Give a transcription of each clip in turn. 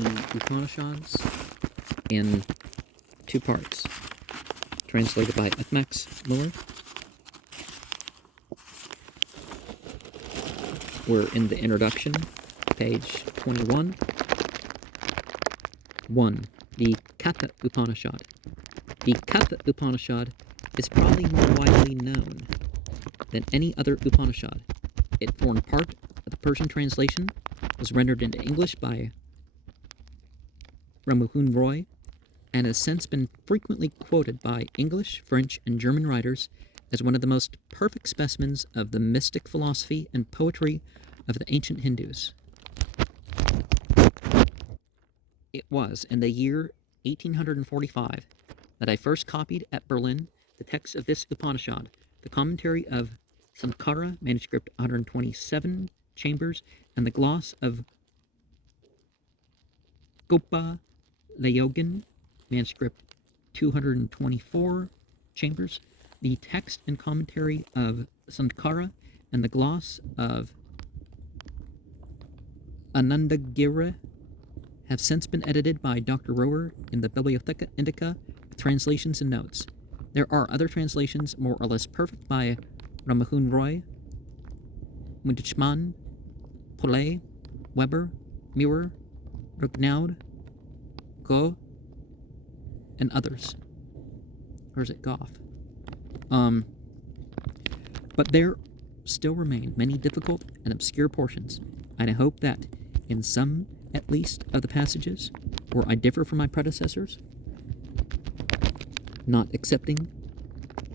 the Upanishads in two parts, translated by Muller. We're in the introduction, page 21. 1. The Katha Upanishad. The Katha Upanishad is probably more widely known than any other Upanishad. It formed part of the Persian translation, was rendered into English by Ramohun Roy, and has since been frequently quoted by English, French, and German writers as one of the most perfect specimens of the mystic philosophy and poetry of the ancient Hindus. It was in the year 1845 that I first copied at Berlin the text of this Upanishad, the commentary of Sankara, manuscript 127 chambers, and the gloss of Gopa Layogan, manuscript 224 chambers, the text and commentary of Sankara, and the gloss of Anandagira have since been edited by Dr. Rower in the Bibliotheca Indica with translations and notes. There are other translations more or less perfect by Ramohun Roy, Mundchman, Pollet, Weber, Muir, Rugnaud, Go, and others. Or is it Goff? But there still remain many difficult and obscure portions, and I hope that, in some at least of the passages where I differ from my predecessors, not accepting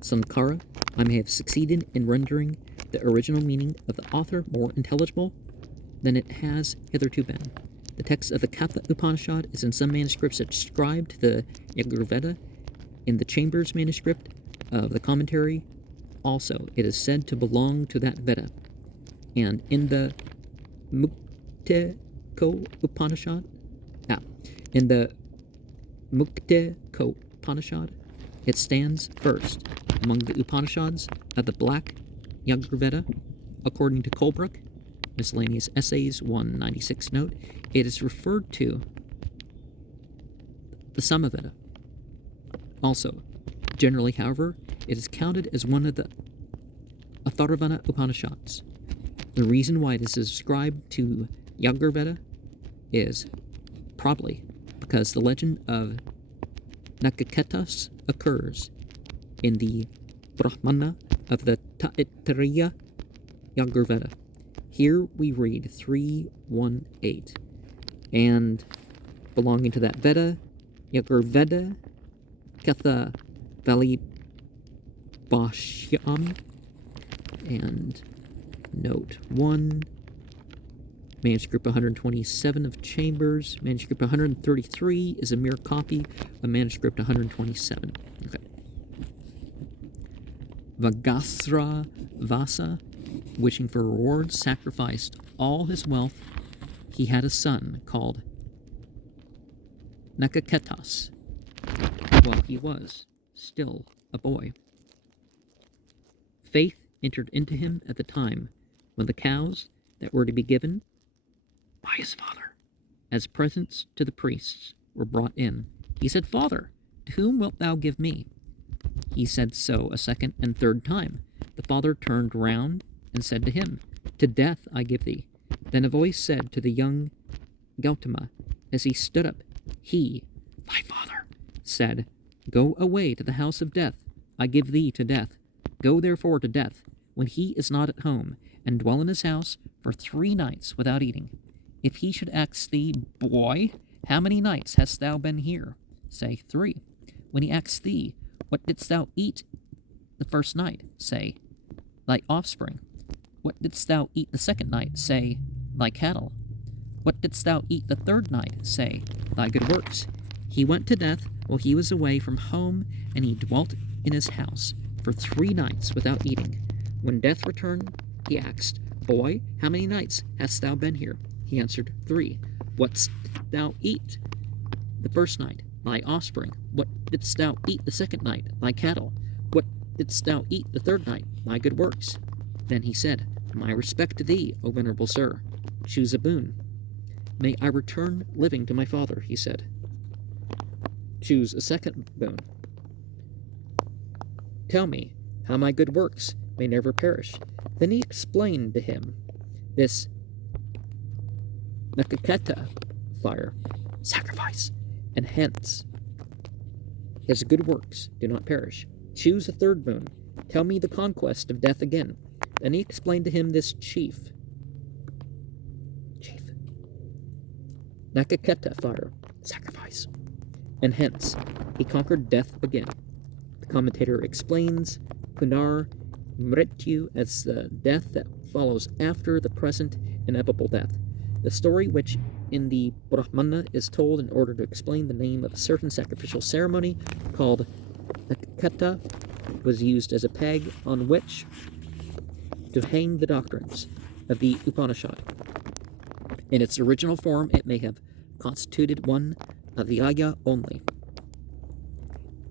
Sankara, I may have succeeded in rendering the original meaning of the author more intelligible than it has hitherto been. The text of the Katha Upanishad is in some manuscripts ascribed to the Yajurveda. In the Chambers manuscript of the commentary, also, it is said to belong to that Veda. And in the Mukteko Upanishad, it stands first among the Upanishads of the Black Yajurveda. According to Colebrook, Miscellaneous Essays 196 note, it is referred to the Samaveda. Also, generally, however, it is counted as one of the Atharvana Upanishads. The reason why it is ascribed to Yajurveda is probably because the legend of Nakaketas occurs in the Brahmana of the Taittiriya Yajurveda. Here we read 318, and belonging to that Veda, Yajurveda, Katha Bashyami, and note 1, manuscript 127 of Chambers, manuscript 133 is a mere copy of manuscript 127. Okay. Vagasra Vasa, wishing for reward, sacrificed all his wealth. He had a son called Nakaketas while he was still a boy. Faith entered into him at the time when the cows that were to be given by his father as presents to the priests were brought in. He said, "Father, to whom wilt thou give me?" He said so a second and third time. The father turned round and said to him, "To death I give thee." Then a voice said to the young Gautama as he stood up, "He, thy father, said, Go away to the house of death. I give thee to death. Go therefore to death, when he is not at home, and dwell in his house for 3 nights without eating. If he should ask thee, Boy, how many nights hast thou been here? Say, 3. When he asks thee, What didst thou eat the first night? Say, Thy offspring. What didst thou eat the second night? Say, Thy cattle. What didst thou eat the third night? Say, Thy good works. He went to death while he was away from home, and he dwelt in his house for 3 nights without eating. When death returned, he asked, Boy, how many nights hast thou been here? He answered, 3. What didst thou eat the first night? Thy offspring. What didst thou eat the second night? Thy cattle. What didst thou eat the third night? Thy good works. Then he said, My respect to thee, O venerable sir. Choose a boon. May I return living to my father, he said. Choose a second boon. Tell me how my good works may never perish. Then he explained to him this Nakaketa fire, sacrifice, and hence his good works do not perish. Choose a third boon. Tell me the conquest of death again. Then he explained to him this chief. Nakaketa fire, sacrifice, and hence he conquered death again. The commentator explains Punar Mrityu as the death that follows after the present inevitable death. The story, which in the Brahmana is told in order to explain the name of a certain sacrificial ceremony called Nakaketa, was used as a peg on which to hang the doctrines of the Upanishad. In its original form, it may have constituted one Avyaya only,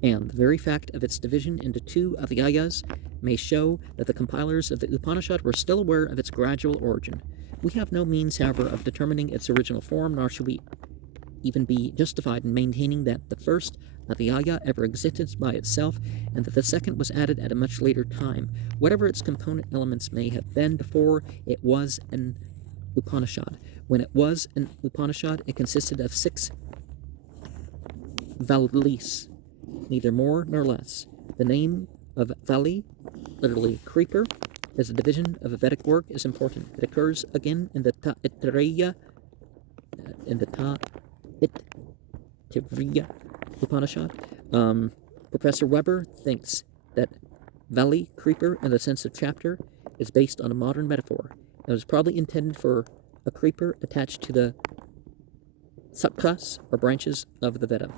and the very fact of its division into two Avyayas may show that the compilers of the Upanishad were still aware of its gradual origin. We have no means, however, of determining its original form, nor should we even be justified in maintaining that the first Avyaya ever existed by itself, and that the second was added at a much later time. Whatever its component elements may have been before it was an Upanishad. When it was an Upanishad, it consisted of 6 Valis, neither more nor less. The name of Vali, literally creeper, as a division of a Vedic work is important. It occurs again in the Taittiriya Upanishad. Professor Weber thinks that Vali, creeper, in the sense of chapter, is based on a modern metaphor. It was probably intended for a creeper attached to the satkas, or branches of the Veda.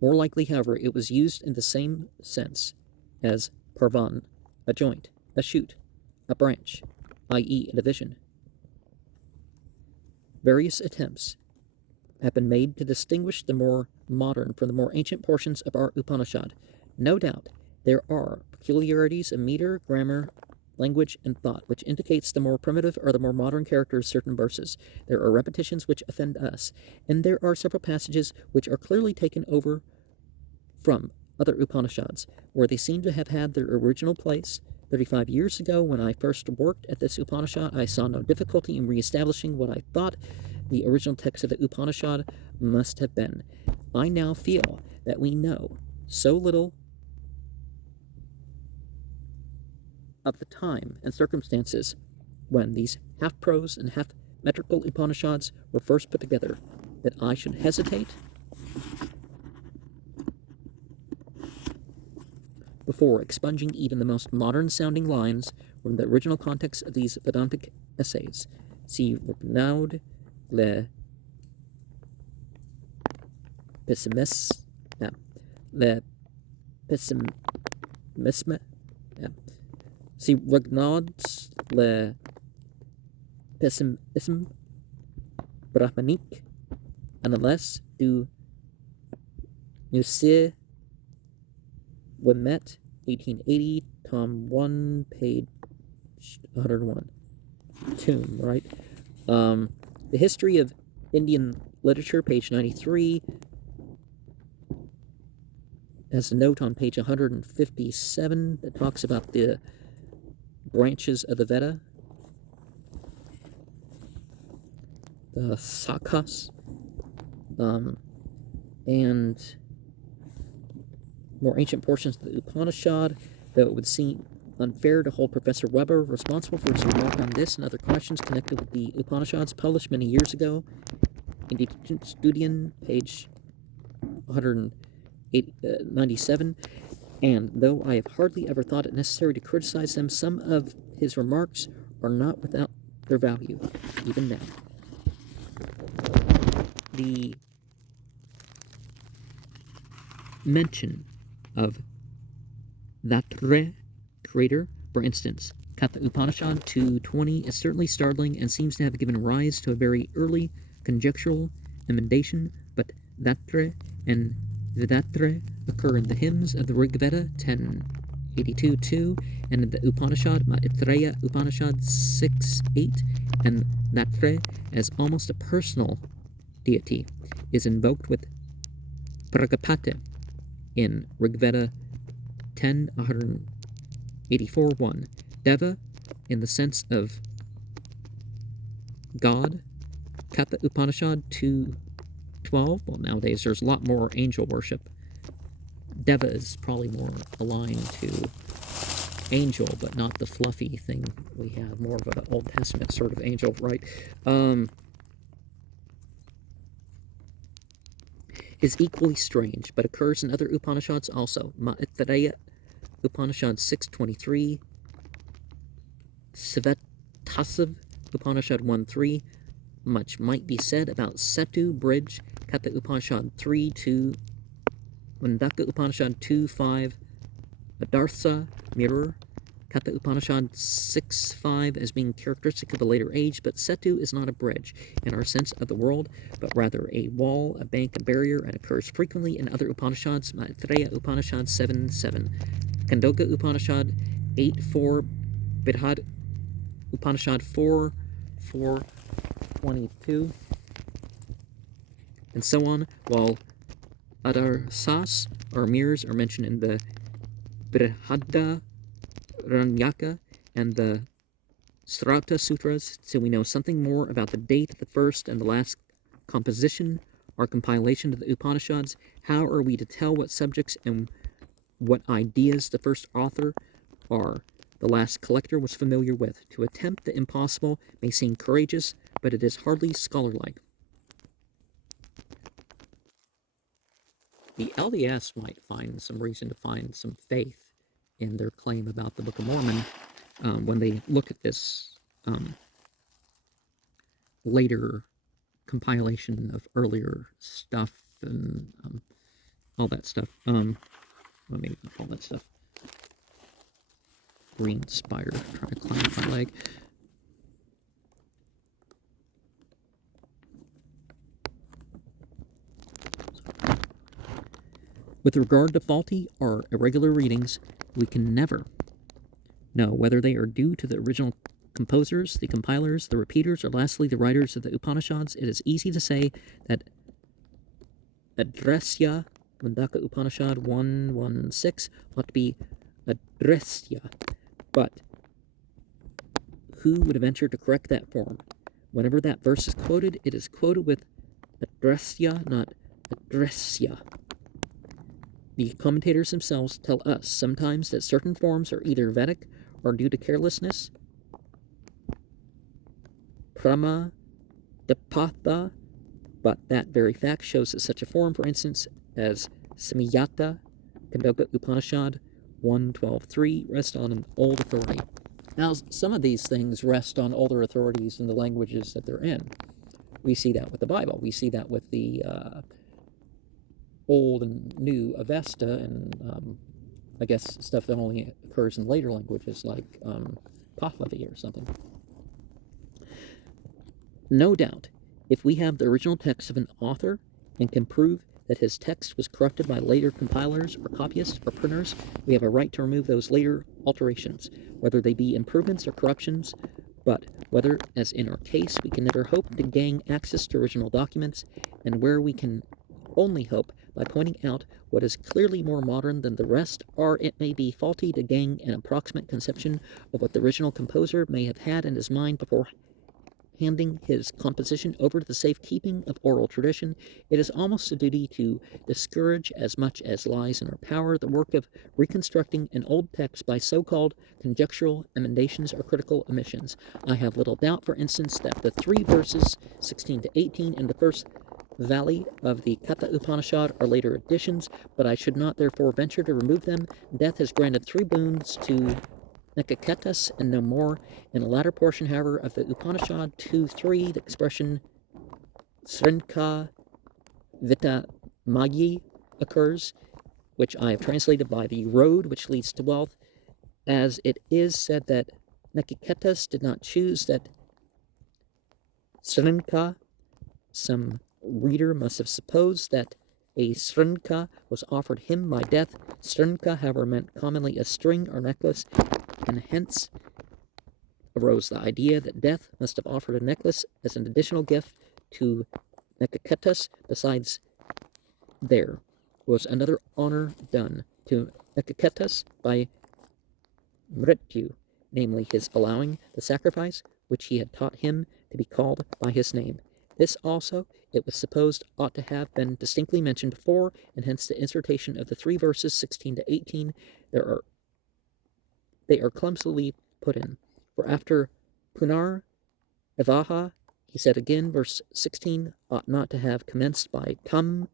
More likely, however, it was used in the same sense as parvan, a joint, a shoot, a branch, i.e. a division. Various attempts have been made to distinguish the more modern from the more ancient portions of our Upanishad. No doubt, there are peculiarities of meter, grammar, language, and thought, which indicates the more primitive or the more modern character of certain verses. There are repetitions which offend us, and there are several passages which are clearly taken over from other Upanishads, where they seem to have had their original place. 35 years ago, when I first worked at this Upanishad, I saw no difficulty in reestablishing what I thought the original text of the Upanishad must have been. I now feel that we know so little of the time and circumstances when these half-prose and half-metrical Upanishads were first put together, that I should hesitate before expunging even the most modern-sounding lines from the original context of these Vedantic essays. See Renaud, Le Pessimisme, See Renaud's Le Pessimisme Brahmanique, Annales du Musée Wimet, 1880, Tom 1, page 101. Tomb, right? The History of Indian Literature, page 93, has a note on page 157 that talks about the branches of the Veda, the Sakas, and more ancient portions of the Upanishad, though it would seem unfair to hold Professor Weber responsible for his remark on this and other questions connected with the Upanishads published many years ago in the Studien, page 197, and though I have hardly ever thought it necessary to criticize them, some of his remarks are not without their value, even now. The mention of Dhatre, creator, for instance, Katha Upanishad 2.20 is certainly startling and seems to have given rise to a very early conjectural emendation, but Dhatre and Vidatre occur in the hymns of the Rig Veda 10.82.2 and in the Upanishad Maitreya Upanishad 6.8 and Natre, as almost a personal deity, is invoked with Pragapate in Rigveda 10:184-1. Deva, in the sense of God, Katha Upanishad 2:12. Well, nowadays there's a lot more angel worship. Deva is probably more aligned to angel, but not the fluffy thing we have, more of an Old Testament sort of angel, right? Is equally strange, but occurs in other Upanishads also. Maitreya Upanishad 6:23, Svetasav Upanishad 1:3. Much might be said about Setu, bridge, Katha Upanishad 3:2, Mandaka Upanishad 2:5, Adartha, mirror, Katha Upanishad 6:5 as being characteristic of a later age, but Setu is not a bridge in our sense of the world, but rather a wall, a bank, a barrier, and occurs frequently in other Upanishads. Maitreya Upanishad 7:7, Kandoka Upanishad 8:4, Bidhad Upanishad 4:22, and so on, while Adarsas, or mirrors, are mentioned in the Brihada Ranyaka and the Srauta Sutras, so we know something more about the date of the first and the last composition or compilation of the Upanishads. How are we to tell what subjects and what ideas the first author or the last collector was familiar with? To attempt the impossible may seem courageous, but it is hardly scholarlike. The LDS might find some reason to find some faith in their claim about the Book of Mormon when they look at this later compilation of earlier stuff and all that stuff. Let me call that stuff. Green spider trying to climb up my leg. With regard to faulty or irregular readings, we can never know whether they are due to the original composers, the compilers, the repeaters, or lastly the writers of the Upanishads. It is easy to say that Adresya, Mandaka Upanishad 1:16, ought to be Adresya, but who would venture to correct that form? Whenever that verse is quoted, it is quoted with Adresya, not Adresya. The commentators themselves tell us sometimes that certain forms are either Vedic or due to carelessness, Pramadipatha, but that very fact shows that such a form, for instance, as Samyata, Kandoka Upanishad 1:12-3, rests on an old authority. Now, some of these things rest on older authorities in the languages that they're in. We see that with the Bible. We see that with the Old and New Avesta, and I guess stuff that only occurs in later languages like Pahlavi or something. No doubt, if we have the original text of an author and can prove that his text was corrupted by later compilers or copyists or printers, we have a right to remove those later alterations, whether they be improvements or corruptions, but whether, as in our case, we can never hope to gain access to original documents, and where we can only hope by pointing out what is clearly more modern than the rest, or it may be faulty to gain an approximate conception of what the original composer may have had in his mind before handing his composition over to the safekeeping of oral tradition. It is almost a duty to discourage, as much as lies in our power, the work of reconstructing an old text by so-called conjectural emendations or critical omissions. I have little doubt, for instance, that the 3 verses 16-18 in the first valley of the Katha Upanishad are later additions, but I should not therefore venture to remove them. Death has granted 3 boons to Nakaketas and no more. In the latter portion, however, of the Upanishad 2:3, the expression Srinka Vita Magi occurs, which I have translated by the road which leads to wealth, as it is said that Nakaketas did not choose that Srinka. Some reader must have supposed that a Srinka was offered him by death. Srinka, however, meant commonly a string or necklace, and hence arose the idea that Death must have offered a necklace as an additional gift to Nechiketas. Besides, there was another honor done to Nechiketas by Mrityu, namely his allowing the sacrifice which he had taught him to be called by his name. This also, it was supposed, ought to have been distinctly mentioned before, and hence the insertion of the 3 verses 16 to 18 they are clumsily put in. For after Punar Evaha, he said again, verse 16, ought not to have commenced by Tam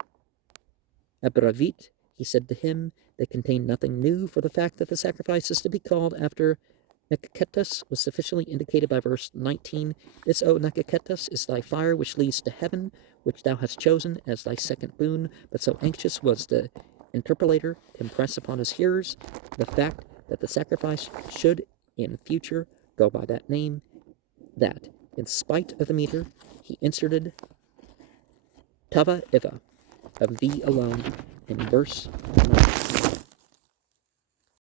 Abravit. He said to him, they contain nothing new, for the fact that the sacrifice is to be called after Nechiketas was sufficiently indicated by verse 19. This, O Nechiketas, is thy fire which leads to heaven, which thou hast chosen as thy second boon. But so anxious was the interpolator to impress upon his hearers the fact that the sacrifice should in future go by that name, that, in spite of the meter, he inserted Tava Iva, of thee alone, in verse 9.